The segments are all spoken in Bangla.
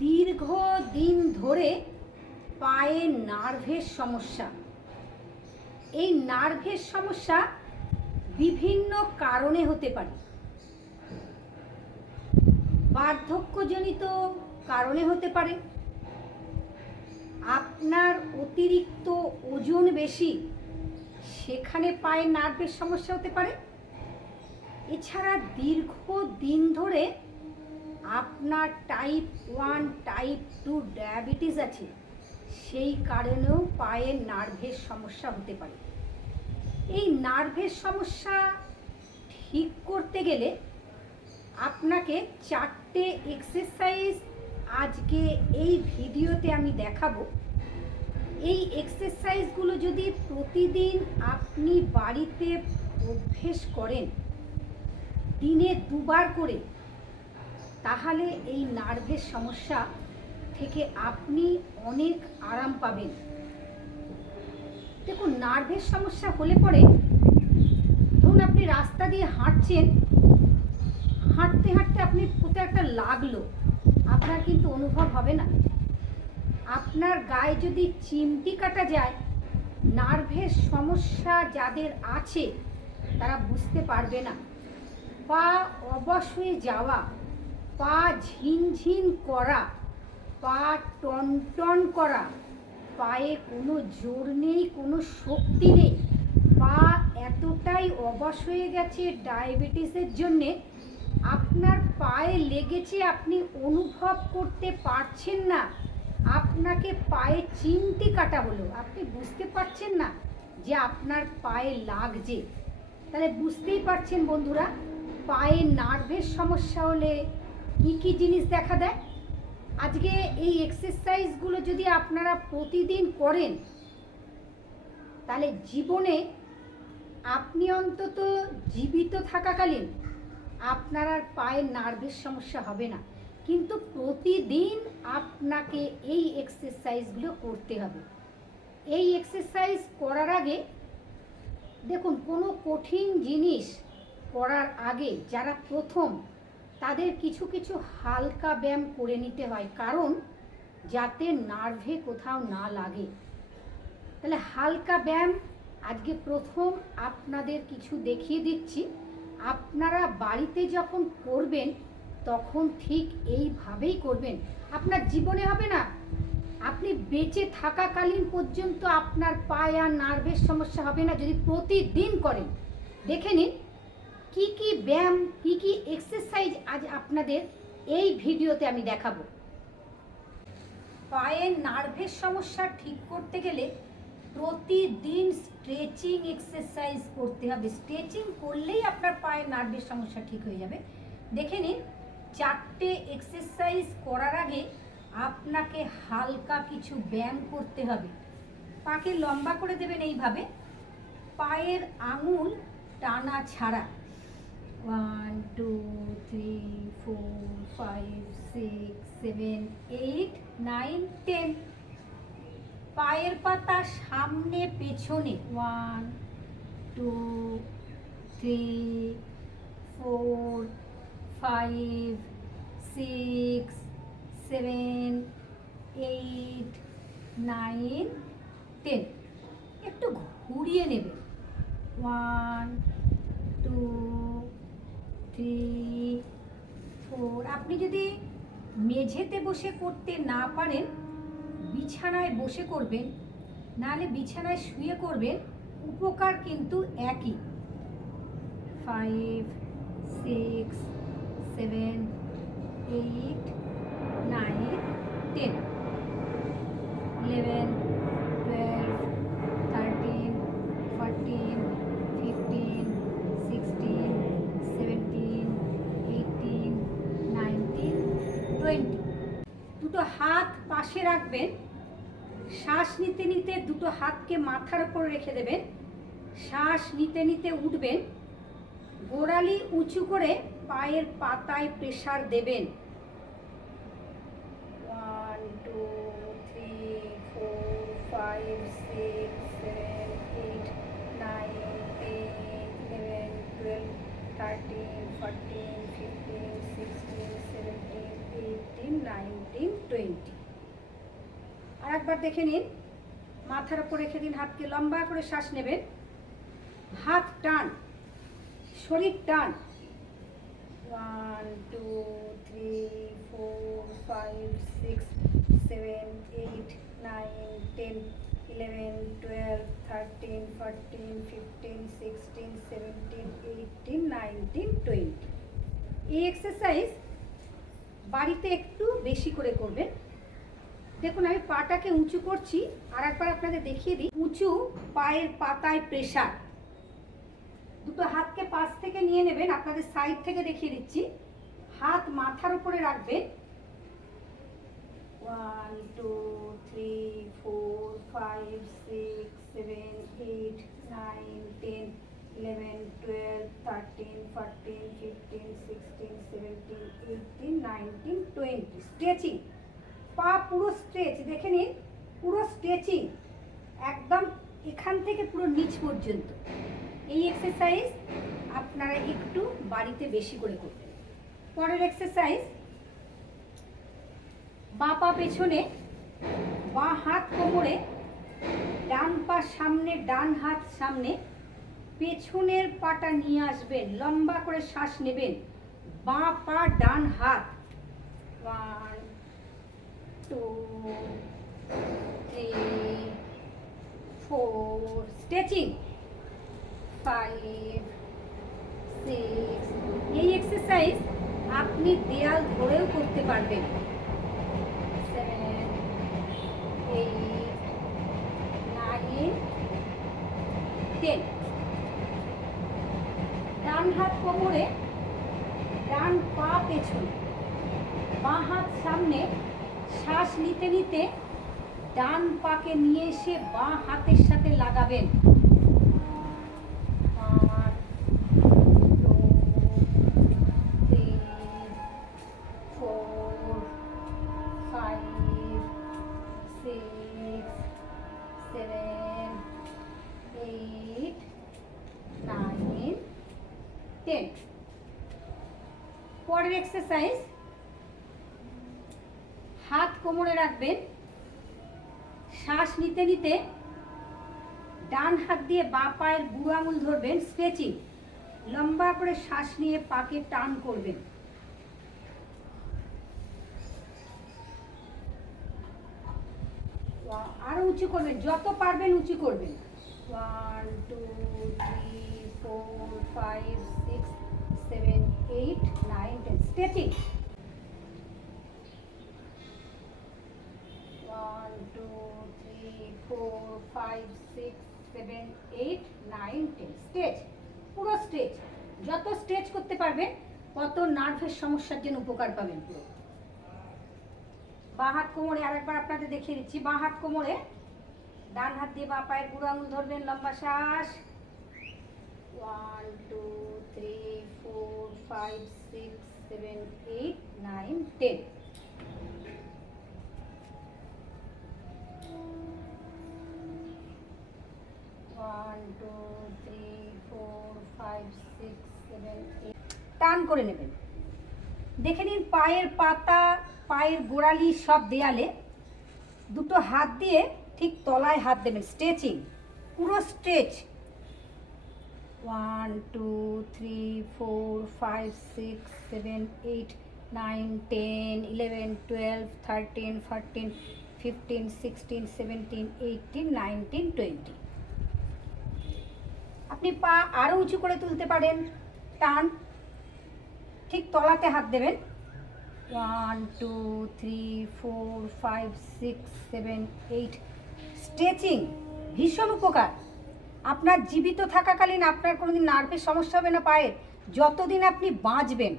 দীর্ঘদিন ধরে পায়ে নার্ভের সমস্যা। এই নার্ভের সমস্যা বিভিন্ন কারণে হতে পারে। বার্ধক্যজনিত কারণে হতে পারে, আপনার অতিরিক্ত ওজন বেশি সেখানে পায়ে নার্ভের সমস্যা হতে পারে। এছাড়া দীর্ঘদিন ধরে আপনার টাইপ 1 টাইপ 2 ডায়াবেটিস আছে, সেই কারণেও পায়ের নার্ভের সমস্যা হতে পারে। এই নার্ভের সমস্যা ঠিক করতে গেলে আপনাকে 4টে এক্সারসাইজ আজকে এই ভিডিওতে আমি দেখাবো। এই এক্সারসাইজগুলো যদি প্রতিদিন আপনি বাড়িতে অভ্যেস করেন, দিনে 2বার করে, তাহলে এই নার্ভের সমস্যা থেকে আপনি অনেক আরাম পাবেন। দেখুন, নার্ভের সমস্যা হলে পরে ধরুন আপনি রাস্তা দিয়ে হাঁটছেন, হাঁটতে হাঁটতে আপনি কোথাও একটা লাগলো, আপনার কিন্তু অনুভব হবে না। আপনার গায়ে যদি চিমটি কাটা যায়, নার্ভের সমস্যা যাদের আছে তারা বুঝতে পারবে না। পা অবশ হয়ে যাওয়া, পা ঝিনঝিন করা, পা টনটন করা, পায়ে কোনো জোর নেই, কোনো শক্তি নেই, পা এতটাই অবশ হয়ে গেছে ডায়াবেটিসের জন্যে, আপনার পায়ে লেগেছে আপনি অনুভব করতে পারছেন না। আপনাকে পায়ে চিমটি কাটা হলো, আপনি বুঝতে পারছেন না যে আপনার পায়ে লাগছে। তাহলে বুঝতেই পারছেন বন্ধুরা, পায়ে নার্ভের সমস্যা হলে কী কী জিনিস দেখা দেয়। আজকে এই এক্সারসাইজগুলো যদি আপনারা প্রতিদিন করেন, তাহলে জীবনে আপনি অন্তত জীবিত থাকাকালীন আপনার আর পায়ের নার্ভের সমস্যা হবে না। কিন্তু প্রতিদিন আপনাকে এই এক্সারসাইজগুলো করতে হবে। এই এক্সারসাইজ করার আগে দেখুন, কোনো কঠিন জিনিস করার আগে যারা প্রথম, তাদের কিছু কিছু হালকা ব্যায়াম করে নিতে হয়, কারণ যাতে নার্ভে কোথাও না লাগে। তাহলে হালকা ব্যায়াম আজকে প্রথম আপনাদের কিছু দেখিয়ে দিচ্ছি। আপনারা বাড়িতে যখন করবেন তখন ঠিক এইভাবেই করবেন। আপনার জীবনে হবে না, আপনি বেঁচে থাকাকালীন পর্যন্ত আপনার পায়ে আর নার্ভের সমস্যা হবে না যদি প্রতিদিন করেন। দেখে নিন কি কি ব্যায়াম, কি কি এক্সারসাইজ আজ আপনাদের এই ভিডিওতে আমি দেখাবো। পায়ের নার্ভের সমস্যা ঠিক করতে গেলে প্রতিদিন স্ট্রেচিং এক্সারসাইজ করতে হবে। স্ট্রেচিং করলেই আপনার পায়ের নার্ভের সমস্যা ঠিক হয়ে যাবে। দেখে নিন, 4টে এক্সারসাইজ করার আগে আপনাকে হালকা কিছু ব্যায়াম করতে হবে। পাকে লম্বা করে দেবেন এইভাবে, পায়ের আঙুল টানা ছাড়া। 1 2 3 4 5 6 7 8 9 10। পায়ের পাতা সামনে পেছনে 1 2 3 4 5 6 7 8 9 10। একটু ঘুরিয়ে নেবে। 1 2 3 4। আপনি যদি মেঝেতে বসে করতে না পারেন, বিছানায় বসে করবেন, নাহলে বিছানায় শুয়ে করবেন, উপকার কিন্তু একই। 5 6 7 8 9 10 11 12 13 14 15 16 17 18 19 20। দুটো হাত পাশে রাখবেন, শ্বাস নিতে নিতে দুটো হাতকে মাথার উপর রেখে দেবেন, শ্বাস নিতে নিতে উঠবেন, গোড়ালি উঁচু করে পায়ের পাতায় প্রেসার দেবেন। 1 2 3 4 5 6 7 8 9 10 11 12 13 14 15 16 17 18 19 20। একবার দেখে নিন, মাথার উপর রেখে দিন হাতকে, লম্বা করে শ্বাস নেবেন, হাত টান, শরীর টান, 1 2 3 4 5 6 7 8 9 10 11 12 13 14 15 16 17 18 19 20। এই এক্সারসাইজ বাড়িতে একটু বেশি করে করবেন। দেখুন আমি পাটাকে উঁচু করছি, আর একবার আপনাদের দেখিয়ে দিই। উঁচু পায়ের পাতায় প্রেসার, দুটো হাতকে পাশ থেকে নিয়ে নেবেন, আপনাদের সাইড থেকে দেখিয়ে দিচ্ছি। হাত মাথার উপরে রাখবেন, 1 2 3 4 5 6 7 8 9 10 11 12 13 14 15 16 17 18 19 20। স্ট্রেচিং, পা পুরো স্ট্রেচ, দেখে নিন পুরো স্ট্রেচিং একদম এখান থেকে পুরো নিচ পর্যন্ত। এই এক্সারসাইজ আপনারা একটু বাড়িতে বেশি করে করবেন। পরের এক্সারসাইজ, বাঁ পা পেছনে, বাঁ হাত কোমরে, ডান পা সামনে, ডান হাত সামনে, পেছনের পাটা নিয়ে আসবেন, লম্বা করে শ্বাস নেবেন, বাঁ পা ডান হাত, 1 2 3 4, স্ট্রেচিং, 5 6। এই এক্সারসাইজ আপনি দেয়াল ধরেও করতে পারবেন, 7 8 9 10। ডান হাত কোমরে, ডান পা পেছনে, বাঁ হাত সামনে, শ্বাস নিতে নিতে ডান পাকে নিয়ে এসে বাঁ হাতের সাথে লাগাবেন, 1 2 3 4 5 6 7 8 9 10। পরের এক্সারসাইজ, হাত কোমরে রাখবেন, শ্বাস নিতে নিতে ডান হাত দিয়ে বাঁ পায়ের বুড়ো আঙুল ধরবেন, স্ট্রেচিং, লম্বা করে শ্বাস নিয়ে পাকে টান করবেন, আরো উঁচু করবেন, যত পারবেন উঁচু করবেন, 1 2 3 4 5 6 7 8 9 10। স্ট্রেচিং, 1 2 3 4 5 6 7 8 9 10। স্ট্রেচ, পুরো স্ট্রেচ, যত স্ট্রেচ করতে পারবেন তত নার্ভের সমস্যার জন্য উপকার পাবেন পুরো। বাঁ হাত কোমরে আরেকবার আপনাদের দেখিয়ে দিচ্ছি, বাঁ হাত কোমরে, ডান হাত দিয়ে বাঁ পায়ের বুড়ো আঙুল ধরবেন, লম্বা শ্বাস, 1 2 3 4 5 6 7 8 9 10। টান করে নেবেন। দেখে নিন পায়ের পাতা, পায়ের গোড়ালি সব দেয়ালে, দুটো হাত দিয়ে ঠিক তলায় হাত দেবেন, স্ট্রেচিং, পুরো স্ট্রেচ, 1 2 3 4 5 6 7 8 9 10 11 12 13 14 15 16 17 18 19 20। আপনি পা আরো উঁচু করে তুলতে পারেন, টান, ঠিক তলাতে হাত দেবেন, 1 2 3 4 5 6 7 8। স্ট্রেচিং ভীষণ উপকার। আপনার জীবিত থাকাকালীন আপনার কোনোদিন নার্ভের সমস্যা হবে না পায়ের, যতদিন আপনি বাঁচবেন।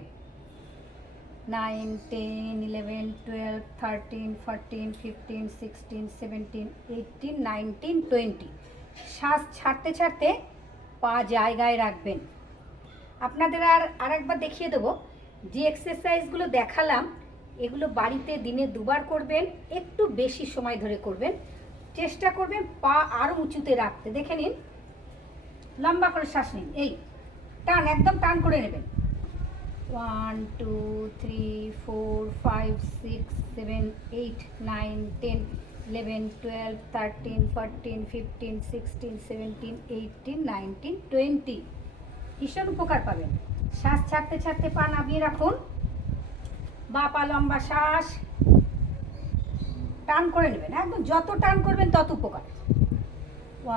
9 10 11 12 13 14 15 16 17 18 19 20। শ্বাস ছাড়তে ছাড়তে পা জায়গায় রাখবেন। আপনাদের আরেকবার দেখিয়ে দেবো, যে এক্সারসাইজগুলো দেখালাম এগুলো বাড়িতে দিনে 2 বার করবেন, একটু বেশি সময় ধরে করবেন, চেষ্টা করবেন পা আরও উঁচুতে রাখতে। দেখে নিন, লম্বা করে শ্বাস নিন, এই টান, একদম টান করে নেবেন, 1 2 3 4 5 6 7 8 9 10 11, 12, 13, 14, 15, 16, 17, 18, 19, 20। ভীষণ উপকার পাবেন। শ্বাস ছাড়তে ছাড়তে পা নামিয়ে রাখুন। বা পা লম্বা শ্বাস টান করে নেবেন, একদম যত টান করবেন তত উপকার।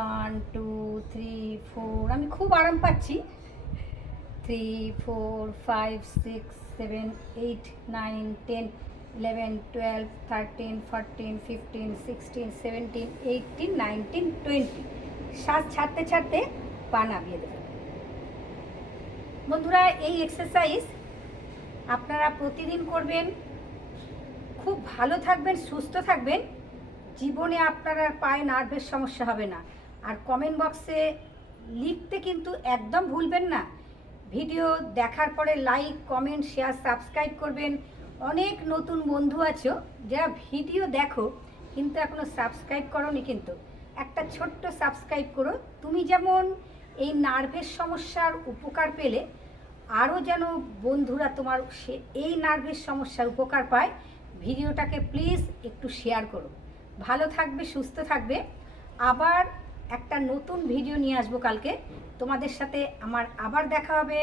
1, 2, 3, 4, আমি খুব আরাম পাচ্ছি। 3, 4, 5, 6, 7, 8, 9, 10, 11, 12, 13, 14, 15, 16, 17, 18, 19, 20। শ্বাস ছাড়তে ছাড়তে পা নামিয়ে দেবেন। বন্ধুরা, এই এক্সারসাইজ আপনারা প্রতিদিন করবেন, খুব ভালো থাকবেন, সুস্থ থাকবেন। জীবনে আপনার আর পায়ে নার্ভের সমস্যা হবে না। আর কমেন্ট বক্সে লিখতে কিন্তু একদম ভুলবেন না। ভিডিও দেখার পরে লাইক, কমেন্ট, শেয়ার, সাবস্ক্রাইব করবেন। অনেক নতুন বন্ধু আছো যারা ভিডিও দেখো কিন্তু এখনও সাবস্ক্রাইব করোনি, কিন্তু একটা ছোট্ট সাবস্ক্রাইব করো। তুমি যেমন এই নার্ভের সমস্যার উপকার পেলে, আরও যেন বন্ধুরা তোমার এই নার্ভের সমস্যার উপকার পায়। ভিডিওটাকে প্লিজ একটু শেয়ার করো। ভালো থাকবে, সুস্থ থাকবে। আবার একটা নতুন ভিডিও নিয়ে আসবো কালকে। তোমাদের সাথে আমার আবার দেখা হবে।